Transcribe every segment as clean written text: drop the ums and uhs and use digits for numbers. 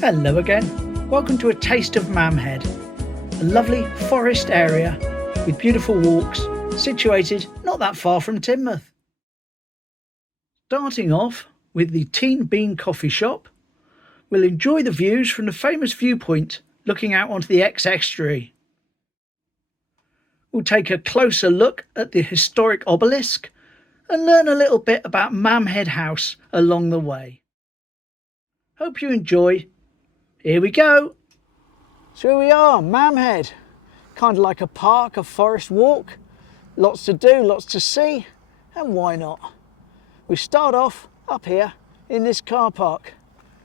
Hello again. Welcome to a taste of Mamhead, a lovely forest area with beautiful walks situated not that far from Teignmouth. Starting off with the Teen Bean coffee shop, we'll enjoy the views from the famous viewpoint looking out onto the ex-estuary. We'll take a closer look at the historic obelisk and learn a little bit about Mamhead House along the way. Hope you enjoy. Here we go. So here we are, Mamhead. Kind of like a park, a forest walk. Lots to do, lots to see, and why not? We start off up here in this car park,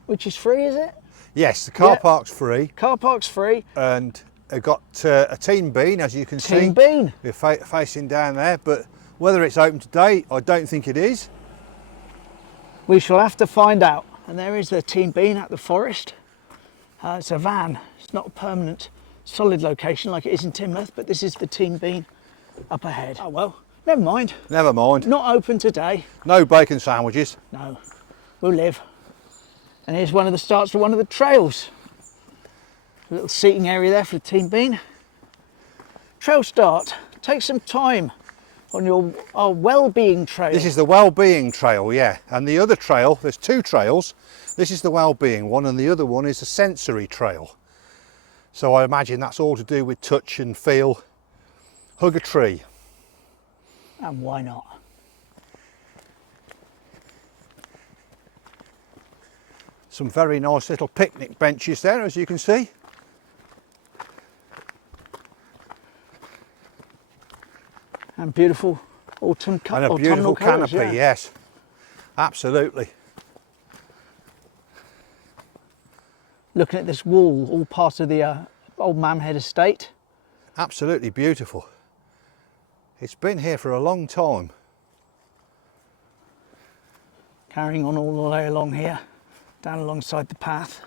which is free, is it? Yes, the car park's free. Car park's free. And I've got a Teen Bean, as you can see. Teen Bean. We're facing down there, but whether it's open today, I don't think it is. We shall have to find out. And there is the Teen Bean at the forest. It's a van. It's not a permanent, solid location like it is in Teignmouth, but this is the Teen Bean up ahead. Oh well, never mind. Never mind. Not open today. No bacon sandwiches. No, we'll live. And here's one of the starts for one of the trails. A little seating area there for the Teen Bean. Trail start. Take some time on our well-being trail. This is the well-being trail, yeah. And the other trail, there's two trails. This is the well-being one, and the other one is a sensory trail. So I imagine that's all to do with touch and feel. Hug a tree. And why not? Some very nice little picnic benches there, as you can see. And beautiful autumnal beautiful colours, canopy, yes. Absolutely. Looking at this wall, all part of the old Mamhead estate. Absolutely beautiful. It's been here for a long time. Carrying on all the way along here, down alongside the path.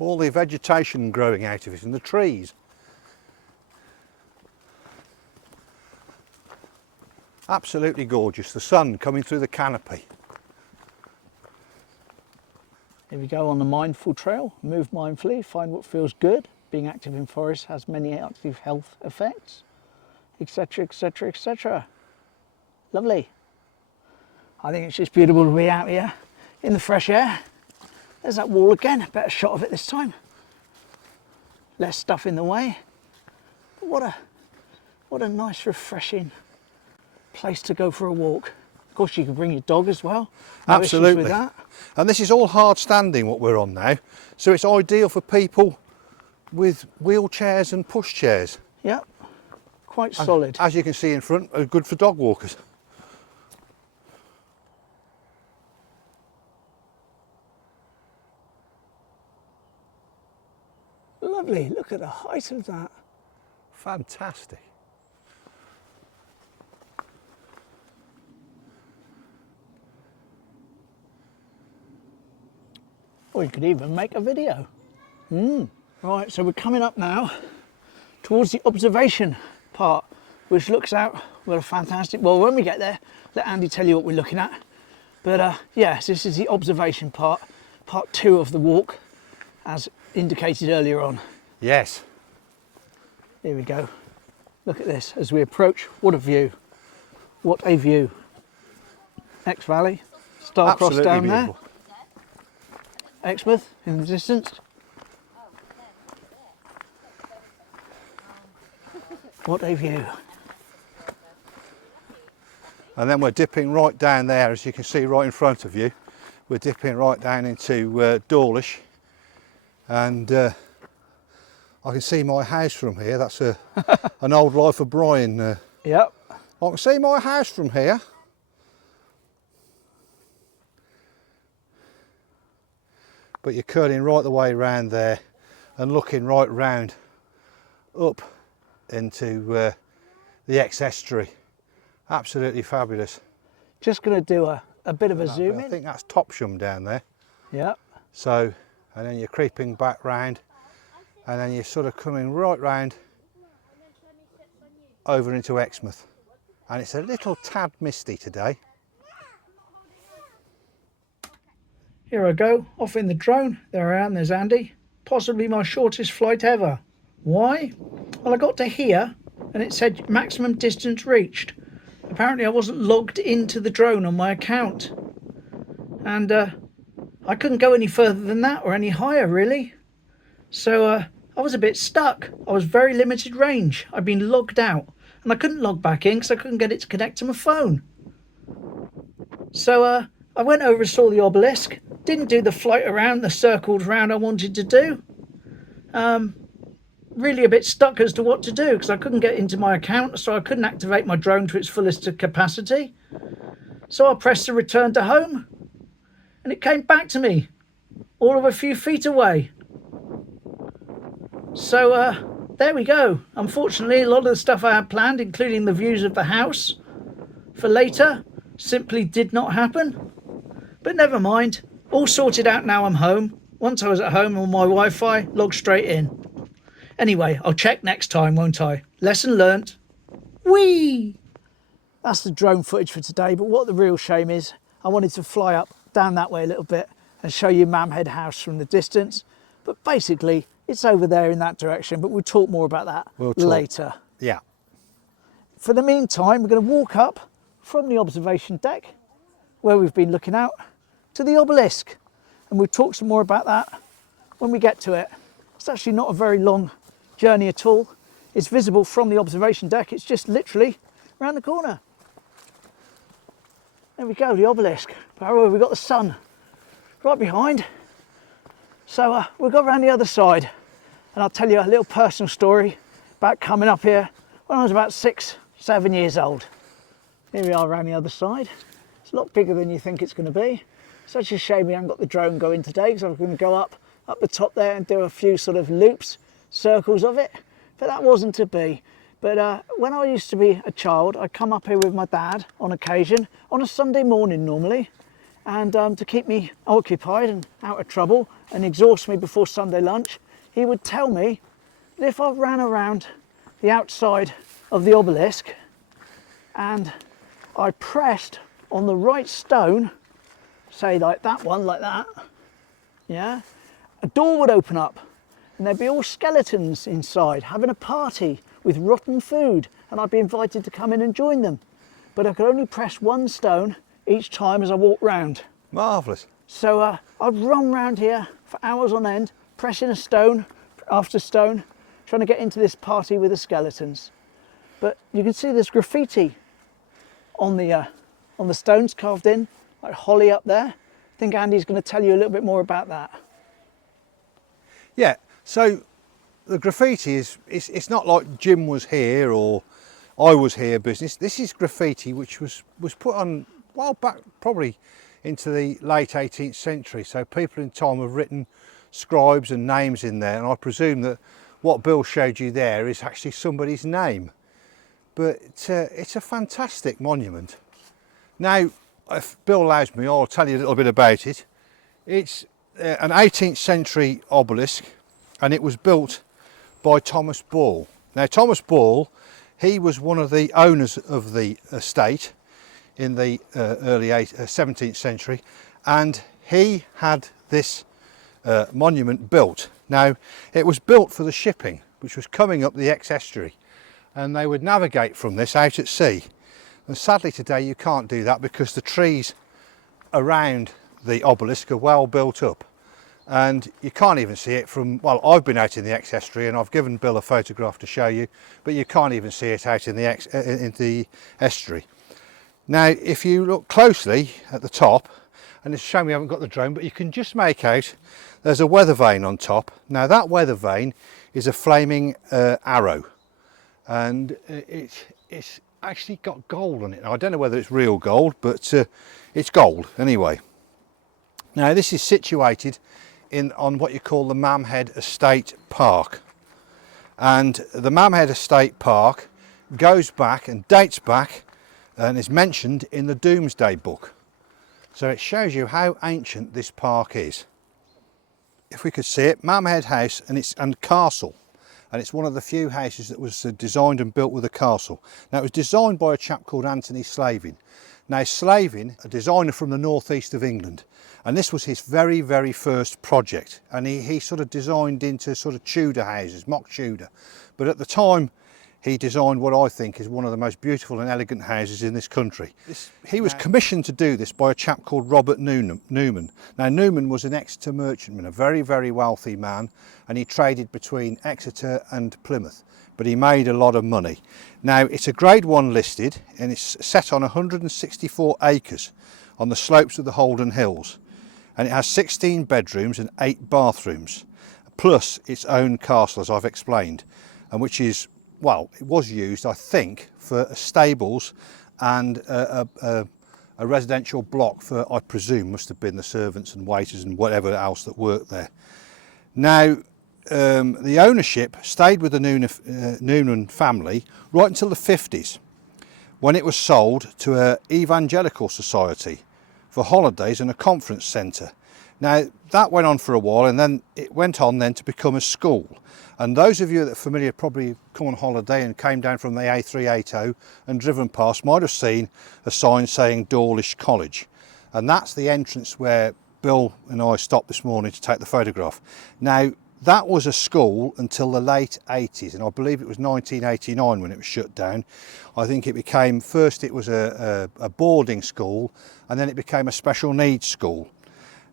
All the vegetation growing out of it and the trees. Absolutely gorgeous. The sun coming through the canopy. Here we go on the mindful trail. Move mindfully, find what feels good. Being active in forest has many active health effects, etc, etc, etc. Lovely. I think it's just beautiful to be out here in the fresh air. There's that wall again, a better shot of it this time. Less stuff in the way. But what a nice refreshing place to go for a walk. Of course you can bring your dog as well. No Absolutely. issues with that. And this is all hard standing what we're on now. So it's ideal for people with wheelchairs and pushchairs. Yep, quite solid. As you can see in front, are good for dog walkers. Lovely, look at the height of that. Fantastic. Or you could even make a video. Right, so we're coming up now towards the observation part, which looks out, well, fantastic. Well, when we get there, let Andy tell you what we're looking at. But yes, this is the observation part 2 of the walk, as indicated earlier on. Yes. Here we go. Look at this as we approach. What a view. What a view. Ex Valley, Starcross down beautiful. There. Exmouth in the distance. What a view. And then we're dipping right down there, as you can see right in front of you. We're dipping right down into Dawlish, and I can see my house from here. That's an old Life of Brian. Yep. I can see my house from here. But you're curling right the way around there and looking right round up into the ex-estuary. Absolutely fabulous. Just going to do a bit of a zoom in. I think that's Topsham down there. Yep. So, and then you're creeping back round, and then you're sort of coming right round over into Exmouth. And it's a little tad misty today. Here I go, off in the drone. There I am, there's Andy. Possibly my shortest flight ever. Why? Well, I got to here and it said maximum distance reached. Apparently I wasn't logged into the drone on my account. And I couldn't go any further than that or any higher really. So I was a bit stuck. I was very limited range. I'd been logged out and I couldn't log back in because I couldn't get it to connect to my phone. So I went over and saw the obelisk. Didn't do the flight around, the circled round I wanted to do. Really a bit stuck as to what to do because I couldn't get into my account, so I couldn't activate my drone to its fullest capacity. So I pressed the return to home and it came back to me all of a few feet away. So there we go. Unfortunately, a lot of the stuff I had planned, including the views of the house for later, simply did not happen. But never mind, all sorted out now I'm home. Once I was at home on my Wi-Fi, logged straight in. Anyway, I'll check next time, won't I? Lesson learnt. Whee! That's the drone footage for today, but what the real shame is, I wanted to fly up down that way a little bit and show you Mamhead House from the distance. But basically, it's over there in that direction, but we'll talk more about that later. Yeah. For the meantime, we're going to walk up from the observation deck, where we've been looking out, to the obelisk. And we'll talk some more about that when we get to it. It's actually not a very long journey at all. It's visible from the observation deck. It's just literally around the corner. There we go, the obelisk. However, we've got the sun right behind. So we'll go around the other side and I'll tell you a little personal story about coming up here when I was about 6, 7 years old. Here we are around the other side. It's a lot bigger than you think it's going to be. Such a shame we haven't got the drone going today because I was going to go up the top there and do a few sort of loops, circles of it, but that wasn't to be. But when I used to be a child, I'd come up here with my dad on occasion, on a Sunday morning normally, and to keep me occupied and out of trouble and exhaust me before Sunday lunch, he would tell me that if I ran around the outside of the obelisk and I pressed on the right stone, say like that one, like that, yeah, a door would open up and there'd be all skeletons inside having a party with rotten food, and I'd be invited to come in and join them. But I could only press one stone each time as I walked round. Marvellous. So I'd run round here for hours on end, pressing a stone after stone, trying to get into this party with the skeletons. But you can see there's graffiti on the stones carved in, like holly up there. I think Andy's going to tell you a little bit more about that. Yeah, so the graffiti it's not like Jim was here or I was here business. This is graffiti which was put on a while back, probably into the late 18th century. So people in time have written scribes and names in there, and I presume that what Bill showed you there is actually somebody's name. But it's a fantastic monument. Now, if Bill allows me, I'll tell you a little bit about it. It's an 18th century obelisk, and it was built by Thomas Ball. Now, Thomas Ball, he was one of the owners of the estate in the early 17th century, and he had this monument built. Now, it was built for the shipping, which was coming up the estuary, and they would navigate from this out at sea. And sadly today you can't do that because the trees around the obelisk are well built up, and you can't even see it from, well, I've been out in the estuary and I've given Bill a photograph to show you, but you can't even see it out in the estuary. Now, if you look closely at the top, and it's a shame we haven't got the drone, but you can just make out there's a weather vane on top. Now, that weather vane is a flaming arrow, and it's actually got gold on it. Now, I don't know whether it's real gold, but it's gold anyway. Now, this is situated on what you call the Mamhead Estate Park, and the Mamhead Estate Park goes back and dates back and is mentioned in the Domesday Book. So it shows you how ancient this park is. If we could see it, Mamhead House and Castle. and it's one of the few houses that was designed and built with a castle. Now, it was designed by a chap called Anthony Slavin. Now, Slavin, a designer from the northeast of England, and this was his very, very first project, and he sort of designed into sort of Tudor houses, mock Tudor, but at the time he designed what I think is one of the most beautiful and elegant houses in this country. He was commissioned to do this by a chap called Robert Newman. Now, Newman was an Exeter merchantman, a very, very wealthy man, and he traded between Exeter and Plymouth, but he made a lot of money. Now, it's a Grade 1 listed, and it's set on 164 acres on the slopes of the Holden Hills, and it has 16 bedrooms and 8 bathrooms, plus its own castle, as I've explained, and which is, well, it was used, I think, for stables and a residential block for, I presume, must have been the servants and waiters and whatever else that worked there. Now, the ownership stayed with the Noonan family right until the 50s, when it was sold to an evangelical society for holidays and a conference centre. Now, that went on for a while, and then it went on then to become a school. And those of you that are familiar, probably come on holiday and came down from the A380 and driven past, might have seen a sign saying Dawlish College. And that's the entrance where Bill and I stopped this morning to take the photograph. Now, that was a school until the late 80s, and I believe it was 1989 when it was shut down. I think it became, first it was a boarding school, and then it became a special needs school.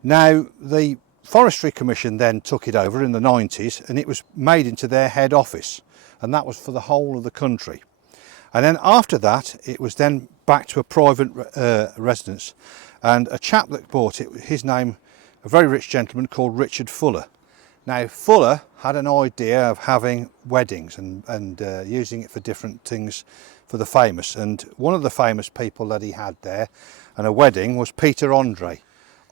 Now, the Forestry Commission then took it over in the 90s, and it was made into their head office, and that was for the whole of the country. And then after that, it was then back to a private residence, and a chap that bought it, his name, a very rich gentleman called Richard Fuller. Now, Fuller had an idea of having weddings and using it for different things for the famous, and one of the famous people that he had there and a wedding was Peter Andre.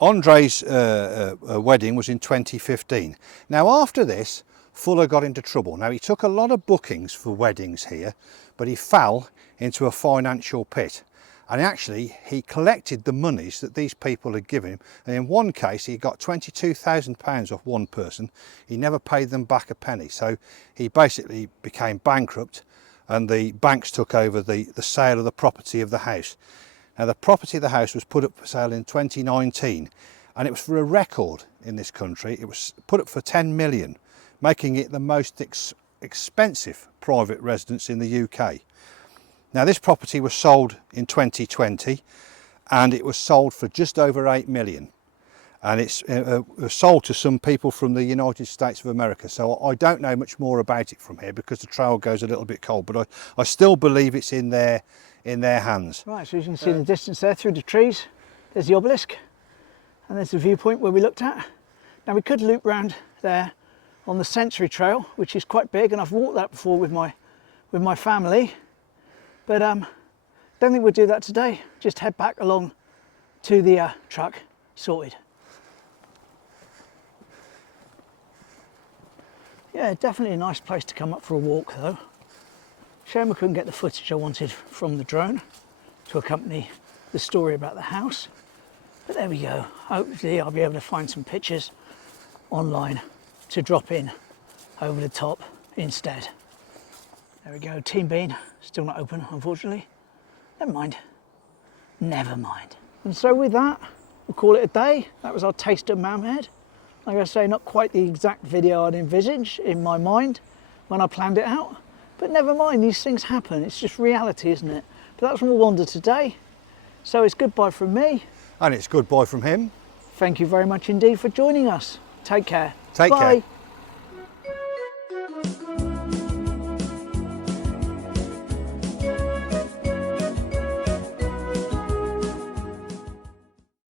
Andre's wedding was in 2015. Now, after this, Fuller got into trouble. Now, he took a lot of bookings for weddings here, but he fell into a financial pit. And actually, he collected the monies that these people had given him. And in one case, he got £22,000 off one person. He never paid them back a penny. So he basically became bankrupt, and the banks took over the sale of the property of the house. Now, the property of the house was put up for sale in 2019, and it was for a record in this country. It was put up for 10 million, making it the most expensive private residence in the UK. Now, this property was sold in 2020, and it was sold for just over 8 million. And it's sold to some people from the United States of America. So I don't know much more about it from here because the trail goes a little bit cold, but I still believe it's in their hands. Right, so you can see in the distance there through the trees, there's the obelisk, and there's the viewpoint where we looked at. Now, we could loop round there on the Sensory Trail, which is quite big, and I've walked that before with my family, but don't think we'll do that today. Just head back along to the truck, sorted. Yeah, definitely a nice place to come up for a walk though. Shame I couldn't get the footage I wanted from the drone to accompany the story about the house. But there we go. Hopefully I'll be able to find some pictures online to drop in over the top instead. There we go, Team Bean, still not open unfortunately. Never mind. Never mind. And so with that, we'll call it a day. That was our taste of Mamhead. Like I say, not quite the exact video I'd envisaged in my mind when I planned it out. But never mind, these things happen. It's just reality, isn't it? But that's more Wander today. So it's goodbye from me. And it's goodbye from him. Thank you very much indeed for joining us. Take care. Take Bye. care.